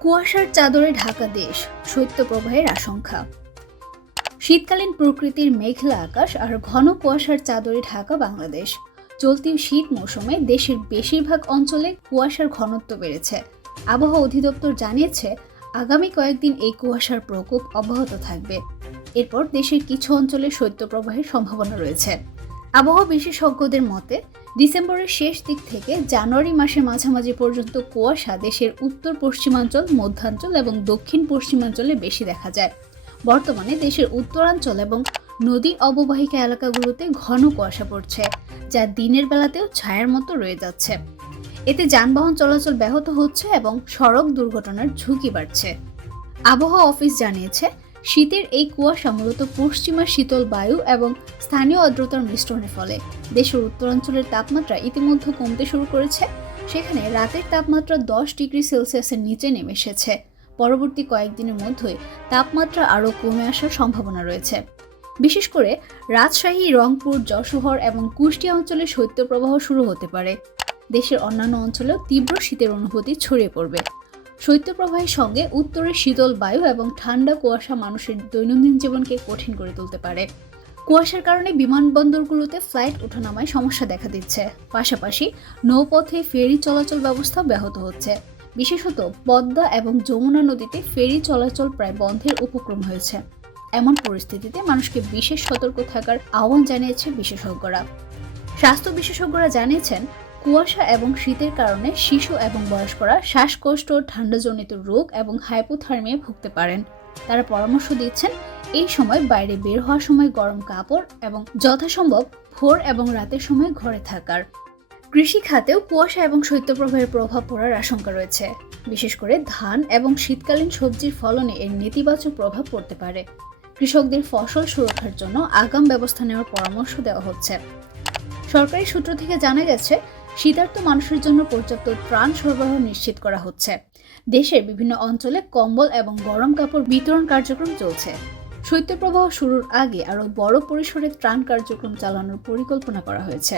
কুয়াশার চাদরে ঢাকা দেশ, শৈত্যপ্রবাহের আশঙ্কা। শীতকালীন প্রকৃতির মেঘলা আকাশ আর ঘন কুয়াশার চাদরে ঢাকা বাংলাদেশ। চলতি শীত মৌসুমে দেশের বেশিরভাগ অঞ্চলে কুয়াশার ঘনত্ব বেড়েছে। আবহাওয়া অধিদপ্তর জানিয়েছে, আগামী কয়েকদিন এই কুয়াশার প্রকোপ অব্যাহত থাকবে। এরপর দেশের কিছু অঞ্চলে শৈত্যপ্রবাহের সম্ভাবনা রয়েছে। আবহাওয়া বিশেষজ্ঞদের মতে, ডিসেম্বরের শেষ দিক থেকে জানুয়ারি মাসের মাঝামাঝি পর্যন্ত কুয়াশা দেশের উত্তর পশ্চিমাঞ্চল, মধ্যাঞ্চল এবং দক্ষিণ পশ্চিমাঞ্চলে বেশি দেখা যায়। বর্তমানে দেশের উত্তরাঞ্চল এবং নদী অববাহিকা এলাকাগুলোতে ঘন কুয়াশা পড়ছে, যা দিনের বেলাতেও ছায়ার মতো রয়ে যাচ্ছে। এতে যানবাহন চলাচল ব্যাহত হচ্ছে এবং সড়ক দুর্ঘটনার ঝুঁকি বাড়ছে। আবহাওয়া অফিস জানিয়েছে শীতের এই কুয়াশা মূলত পশ্চিমা শীতল বায়ু এবং স্থানীয় আর্দ্রতার মিশ্রণের ফলে। দেশের উত্তরাঞ্চলের তাপমাত্রা ইতিমধ্যে কমতে শুরু করেছে। সেখানে রাতের তাপমাত্রা দশ ডিগ্রি সেলসিয়াসের নিচে নেমে এসেছে। পরবর্তী কয়েকদিনের মধ্যে তাপমাত্রা আরও কমে আসার সম্ভাবনা রয়েছে। বিশেষ করে রাজশাহী, রংপুর, যশোহর এবং কুষ্টিয়া অঞ্চলে শৈত্যপ্রবাহ শুরু হতে পারে। দেশের অন্যান্য অঞ্চলেও তীব্র শীতের অনুভূতি ছড়িয়ে পড়বে। শৈত্যপ্রবাহের সঙ্গে উত্তরের শীতল বায়ু এবং ঠান্ডা কুয়াশা মানুষের দৈনন্দিন জীবনকে কঠিন করে তুলতে পারে। কুয়াশার কারণে বিমানবন্দরগুলোতে ফ্লাইট ওঠানামায় সমস্যা দেখা দিচ্ছে। পাশাপাশি নৌপথে ফেরি চলাচল ব্যবস্থা ব্যাহত হচ্ছে। বিশেষত পদ্মা এবং যমুনা নদীতে ফেরি চলাচল প্রায় বন্ধের উপক্রম হয়েছে। এমন পরিস্থিতিতে মানুষকে বিশেষ সতর্ক থাকার আহ্বান জানিয়েছে বিশেষজ্ঞরা। স্বাস্থ্য বিশেষজ্ঞরা জানিয়েছেন কুয়াশা এবং শীতের কারণে শিশু এবং বয়স্করা শ্বাসকষ্ট, ঠান্ডাজনিত রোগ এবং হাইপোথার্মিয়া ভুগতে পারেন। তারা পরামর্শ দিচ্ছেন, এই সময় বাইরে বের হওয়ার সময় গরম কাপড় এবং যথাসম্ভব ভোর এবং রাতের সময় ঘরে থাকার। কৃষি খাতেও কুয়াশা এবং শৈত্যপ্রবাহের প্রভাব পড়ার আশঙ্কা রয়েছে। বিশেষ করে ধান এবং শীতকালীন সবজির ফলনে এর নেতিবাচক প্রভাব পড়তে পারে। কৃষকদের ফসল সুরক্ষার জন্য আগাম ব্যবস্থা নেওয়ার পরামর্শ দেওয়া হচ্ছে। সরকারি সূত্র থেকে জানা গেছে শীতার্ত মানুষের জন্য পর্যাপ্ত ত্রাণ সরবরাহ নিশ্চিত করা হচ্ছে। দেশের বিভিন্ন অঞ্চলে কম্বল এবং গরম কাপড় বিতরণ কার্যক্রম চলছে। শৈত্যপ্রবাহ শুরুর আগে আরও বড় পরিসরে ত্রাণ কার্যক্রম চালানোর পরিকল্পনা করা হয়েছে।